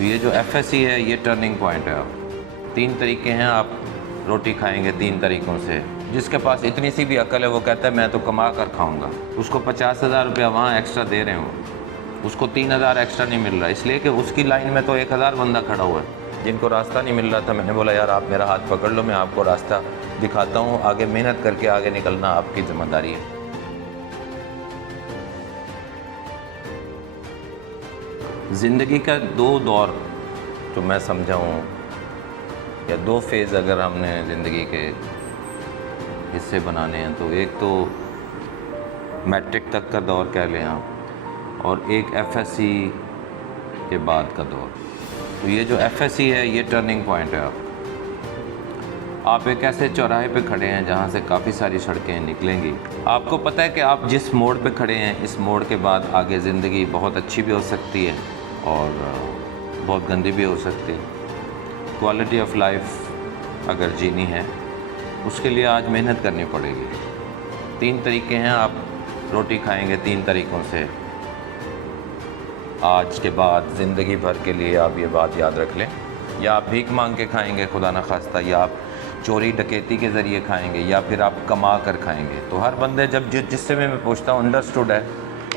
تو یہ جو ایف ایس سی ہے یہ ٹرننگ پوائنٹ ہے. تین طریقے ہیں آپ روٹی کھائیں گے تین طریقوں سے. جس کے پاس اتنی سی بھی عقل ہے وہ کہتا ہے میں تو کما کر کھاؤں گا. اس کو 50,000 روپیہ وہاں ایکسٹرا دے رہے ہوں, اس کو 3,000 ایکسٹرا نہیں مل رہا, اس لیے کہ اس کی لائن میں تو 1,000 بندہ کھڑا ہوا ہے جن کو راستہ نہیں مل رہا تھا. میں نے بولا یار آپ میرا ہاتھ پکڑ لو, میں آپ کو راستہ دکھاتا ہوں, آگے محنت کر کے آگے نکلنا آپ کی ذمہ داری ہے. زندگی کا دو دور جو میں سمجھا ہوں, یا دو فیز اگر ہم نے زندگی کے حصے بنانے ہیں, تو ایک تو میٹرک تک کا دور کہہ لیں آپ, اور ایک ایف ایس سی کے بعد کا دور. تو یہ جو ایف ایس سی ہے یہ ٹرننگ پوائنٹ ہے. آپ ایک ایسے چوراہے پہ کھڑے ہیں جہاں سے کافی ساری سڑکیں نکلیں گی. آپ کو پتہ ہے کہ آپ جس موڑ پہ کھڑے ہیں اس موڑ کے بعد آگے زندگی بہت اچھی بھی ہو سکتی ہے اور بہت گندی بھی ہو سکتی ہے. کوالٹی آف لائف اگر جینی ہے اس کے لیے آج محنت کرنی پڑے گی. تین طریقے ہیں آپ روٹی کھائیں گے تین طریقوں سے. آج کے بعد زندگی بھر کے لیے آپ یہ بات یاد رکھ لیں. یا آپ بھیک مانگ کے کھائیں گے خدا نخواستہ, یا آپ چوری ڈکیتی کے ذریعے کھائیں گے, یا پھر آپ کما کر کھائیں گے. تو ہر بندے جب جس سے میں پوچھتا ہوں انڈرسٹوڈ ہے,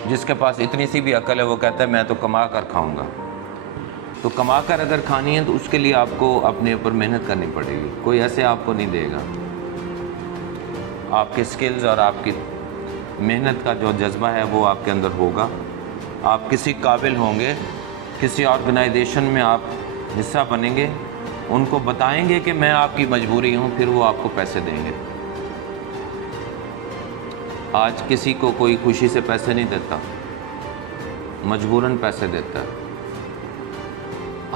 جس کے پاس اتنی سی بھی عقل ہے وہ کہتا ہے میں تو کما کر کھاؤں گا. تو کما کر اگر کھانی ہے تو اس کے لیے آپ کو اپنے اوپر محنت کرنی پڑے گی. کوئی ایسے آپ کو نہیں دے گا. آپ کے سکلز اور آپ کی محنت کا جو جذبہ ہے وہ آپ کے اندر ہوگا. آپ کسی قابل ہوں گے, کسی آرگنائزیشن میں آپ حصہ بنیں گے, ان کو بتائیں گے کہ میں آپ کی مجبوری ہوں, پھر وہ آپ کو پیسے دیں گے. آج کسی کو کوئی خوشی سے پیسے نہیں دیتا, مجبوراً پیسے دیتا ہے.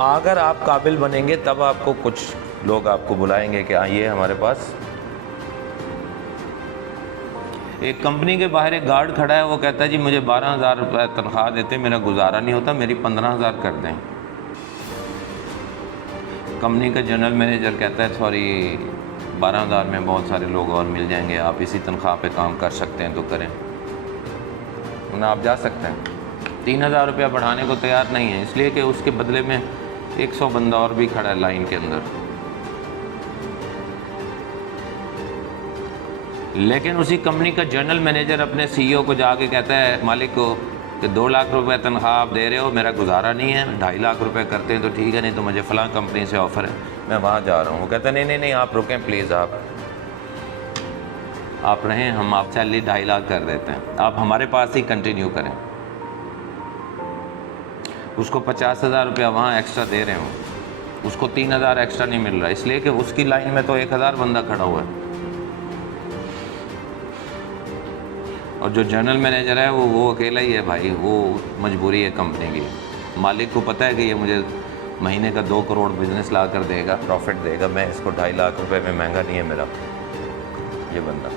اگر آپ قابل بنیں گے تب آپ کو کچھ لوگ آپ کو بلائیں گے کہ آئیے ہمارے پاس. ایک کمپنی کے باہر ایک گارڈ کھڑا ہے, وہ کہتا ہے جی مجھے 12,000 روپے تنخواہ دیتے, میرا گزارا نہیں ہوتا, میری 15,000 کر دیں. کمپنی کا جنرل مینیجر کہتا ہے سوری 12,000 میں بہت سارے لوگ اور مل جائیں گے, آپ اسی تنخواہ پہ کام کر سکتے ہیں تو کریں. نہ آپ جا سکتے ہیں. 3,000 روپیہ بڑھانے کو تیار نہیں ہے, اس لیے کہ اس کے بدلے میں 100 بندہ اور بھی کھڑا ہے لائن کے اندر. لیکن اسی کمپنی کا جنرل مینیجر اپنے سی ای او کو جا کے کہتا ہے مالک کو کہ 2 لاکھ روپے تنخواہ آپ دے رہے ہو, میرا گزارا نہیں ہے, 2.5 لاکھ روپے کرتے ہیں تو ٹھیک ہے, نہیں تو مجھے فلاں کمپنی سے آفر ہے, میں وہاں جا رہا ہوں. وہ کہتا ہے نہیں آپ رکیں پلیز, آپ رہیں, ہم آپ سیلری 2.5 لاکھ کر دیتے ہیں, آپ ہمارے پاس ہی کنٹینیو کریں. اس کو 50,000 روپیہ وہاں ایکسٹرا دے رہے ہوں, اس کو 3,000 ایکسٹرا نہیں مل رہا, اس لیے کہ اس کی لائن میں تو 1,000 بندہ کھڑا ہوا ہے. اور جو جنرل مینیجر ہے وہ اکیلا ہی ہے بھائی, وہ مجبوری ہے کمپنی کی. مالک کو پتہ ہے کہ یہ مجھے مہینے کا 2 کروڑ بزنس لا کر دے گا, پروفٹ دے گا, میں اس کو 2.5 لاکھ روپے میں مہنگا نہیں ہے میرا یہ بندہ.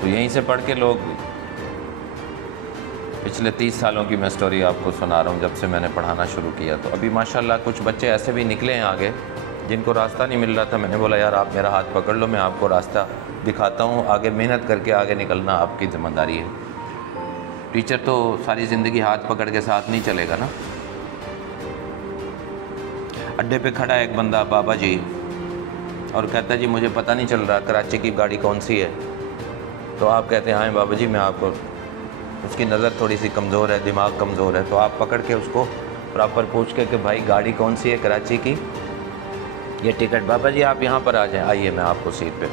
تو یہیں سے پڑھ کے لوگ, پچھلے 30 سالوں کی میں سٹوری آپ کو سنا رہا ہوں جب سے میں نے پڑھانا شروع کیا. تو ابھی ماشاءاللہ کچھ بچے ایسے بھی نکلے ہیں آگے جن کو راستہ نہیں مل رہا تھا. میں نے بولا یار آپ میرا ہاتھ پکڑ لو, میں آپ کو راستہ دکھاتا ہوں, آگے محنت کر کے آگے نکلنا آپ کی ذمہ داری ہے. ٹیچر تو ساری زندگی ہاتھ پکڑ کے ساتھ نہیں چلے گا نا. اڈے پہ کھڑا ہے ایک بندہ بابا جی, اور کہتا ہے جی مجھے پتہ نہیں چل رہا کراچی کی گاڑی کون سی ہے. تو آپ کہتے ہیں ہاں بابا جی میں آپ کو, اس کی نظر تھوڑی سی کمزور ہے, دماغ کمزور ہے, تو آپ پکڑ کے اس کو پراپر پوچھ کے کہ بھائی گاڑی کون سی ہے کراچی کی, یہ ٹکٹ بابا جی آپ یہاں پر آ جائیں, آئیے میں آپ کو سیٹ پہ.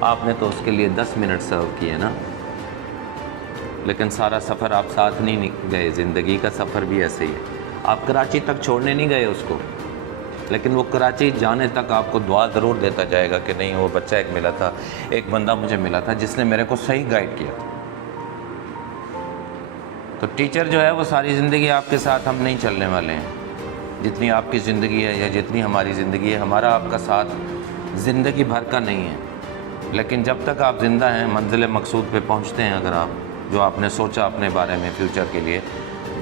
آپ نے تو اس کے لیے 10 منٹ سرو کیے نا, لیکن سارا سفر آپ ساتھ نہیں گئے. زندگی کا سفر بھی ایسے ہی ہے. آپ کراچی تک چھوڑنے نہیں گئے اس کو, لیکن وہ کراچی جانے تک آپ کو دعا ضرور دیتا جائے گا کہ نہیں وہ بچہ ایک ملا تھا, ایک بندہ مجھے ملا تھا جس نے میرے کو صحیح گائیڈ کیا. تو ٹیچر جو ہے وہ ساری زندگی آپ کے ساتھ ہم نہیں چلنے والے ہیں. جتنی آپ کی زندگی ہے یا جتنی ہماری زندگی ہے, ہمارا آپ کا ساتھ زندگی بھر کا نہیں ہے. لیکن جب تک آپ زندہ ہیں, منزل مقصود پہ پہنچتے ہیں, اگر آپ جو آپ نے سوچا اپنے بارے میں فیوچر کے لیے,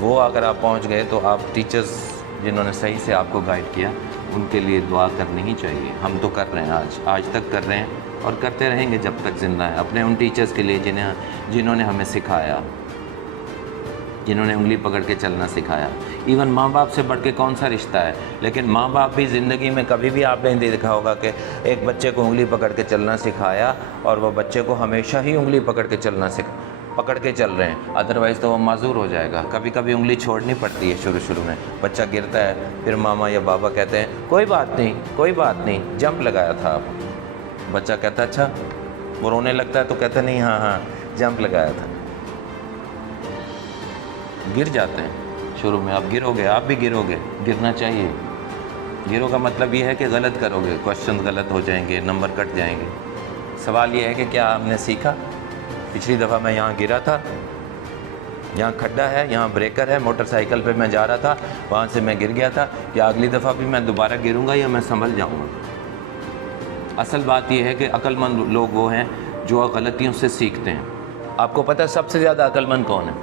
وہ اگر آپ پہنچ گئے تو آپ ٹیچرز جنہوں نے صحیح سے آپ کو گائیڈ کیا ان کے لیے دعا کرنی ہی چاہیے. ہم تو کر رہے ہیں, آج تک کر رہے ہیں اور کرتے رہیں گے جب تک زندہ ہیں, اپنے ان ٹیچرز کے لیے جنہوں نے ہمیں سکھایا. جنہوں نے انگلی پکڑ کے چلنا سکھایا. ایون ماں باپ سے بڑھ کے کون سا رشتہ ہے. لیکن ماں باپ بھی زندگی میں کبھی بھی آپ نے دیکھا ہوگا کہ ایک بچے کو انگلی پکڑ کے چلنا سکھایا اور وہ بچے کو ہمیشہ ہی انگلی پکڑ کے پکڑ کے چل رہے ہیں, ادروائز تو وہ معذور ہو جائے گا. کبھی کبھی انگلی چھوڑنی پڑتی ہے شروع میں, بچہ گرتا ہے, پھر ماما یا بابا کہتے ہیں کوئی بات نہیں جمپ لگایا تھا آپ. بچہ کہتا ہے اچھا, وہ رونے لگتا ہے تو کہتا ہے نہیں ہاں جمپ لگایا تھا. گر جاتے ہیں شروع میں, آپ گرو گے, آپ بھی گرو گے, گرنا چاہیے. گرو کا مطلب یہ ہے کہ غلط کرو گے, کوشچن غلط ہو جائیں گے, نمبر کٹ جائیں گے. سوال یہ ہے کہ کیا آپ نے سیکھا. پچھلی دفعہ میں یہاں گرا تھا, یہاں کھڈا ہے, یہاں بریکر ہے, موٹر سائیکل پہ میں جا رہا تھا, وہاں سے میں گر گیا تھا, کیا اگلی دفعہ بھی میں دوبارہ گروں گا یا میں سنبھل جاؤں گا. اصل بات یہ ہے کہ عقل مند لوگ وہ ہیں جو غلطیوں سے سیکھتے ہیں. آپ کو پتہ ہے سب سے زیادہ عقل مند کون ہے؟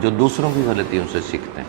جو دوسروں کی غلطیوں سے سیکھتے ہیں.